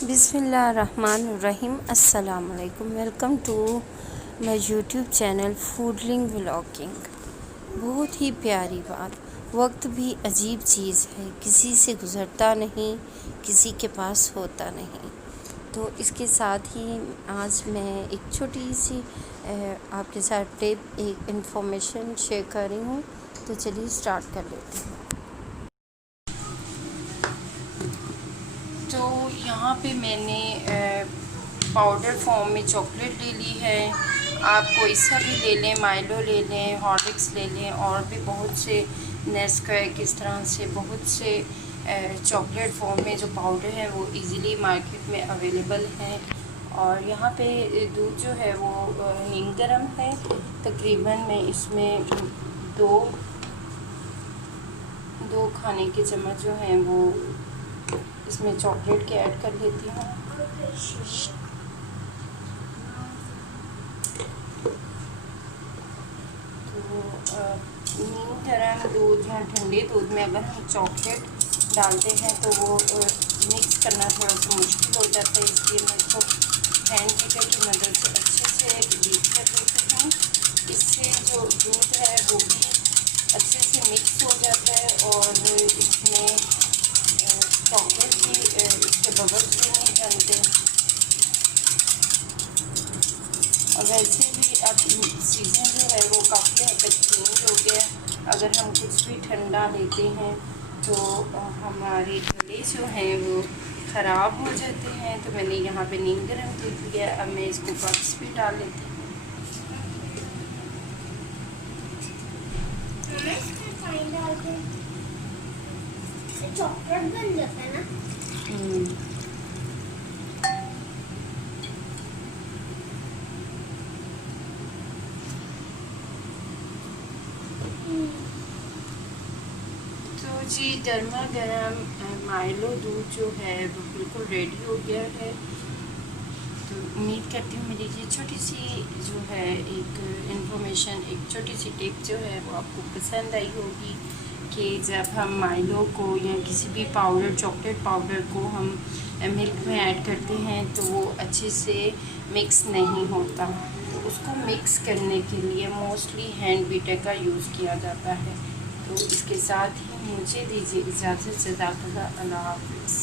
बिस्मिल्लाहिर्रहमानिर्रहीम। अस्सलाम वालेकुम। Welcome to my YouTube channel Foodling vlogging. बहुत ही प्यारी बात, वक्त भी अजीब चीज़ है, किसी से गुज़रता नहीं, किसी के पास होता नहीं। तो इसके साथ ही आज मैं एक छोटी सी आपके साथ एक इंफॉर्मेशन शेयर कर रही हूँ। तो चलिए स्टार्ट कर लेते हैं। तो यहाँ पे मैंने पाउडर फॉर्म में चॉकलेट ले ली है। आप कोई सा भी ले लें, माइलो ले लें, हॉर्लिक्स ले लें, और भी बहुत से नेस्क्वेक, इस तरह से बहुत से चॉकलेट फॉर्म में जो पाउडर है वो इजीली मार्केट में अवेलेबल हैं। और यहाँ पे दूध जो है वो नीम गर्म है। तकरीबन मैं इसमें दो खाने के चम्मच जो हैं वो इसमें चॉकलेट के ऐड कर लेती हूँ। तो नीम गर्म दूध या ठंडे दूध में अगर हम चॉकलेट डालते हैं तो वो मिक्स करना थोड़ा सा मुश्किल हो जाता है, इसलिए मैं इसको हैंड बीटर की मदद से अच्छे से बीट कर लेती हूँ। इससे जो दूध है वो भी अच्छे से मिक्स हो जाता है और इसमें चॉकलेट भी इसके बबल्स भी नहीं बनते। और वैसे भी अब सीज़न जो है वो काफ़ी हद तक चेंज हो गया। अगर हम कुछ भी ठंडा लेते हैं तो हमारे गले जो हैं वो ख़राब हो जाते हैं। तो मैंने यहाँ पे नीम गर्म दूध लिया। अब मैं इसको कप्स भी डाल लेती हूँ। चॉकलेट बन जाता है ना। तो जी गर्मा गर्म माइलो दूध जो है वो बिल्कुल रेडी हो गया है। तो उम्मीद करती हूँ मेरी ये छोटी सी जो है एक इन्फॉर्मेशन, एक छोटी सी टिप जो है वो आपको पसंद आई होगी कि जब हम माइलो को या किसी भी पाउडर, चॉकलेट पाउडर को हम मिल्क में ऐड करते हैं तो वो अच्छे से मिक्स नहीं होता। तो उसको मिक्स करने के लिए मोस्टली हैंड बीटर का यूज़ किया जाता है। तो इसके साथ ही मुझे दीजिए इजाज़त। जज़ाकल्लाह, अल्लाह हाफ़िज़।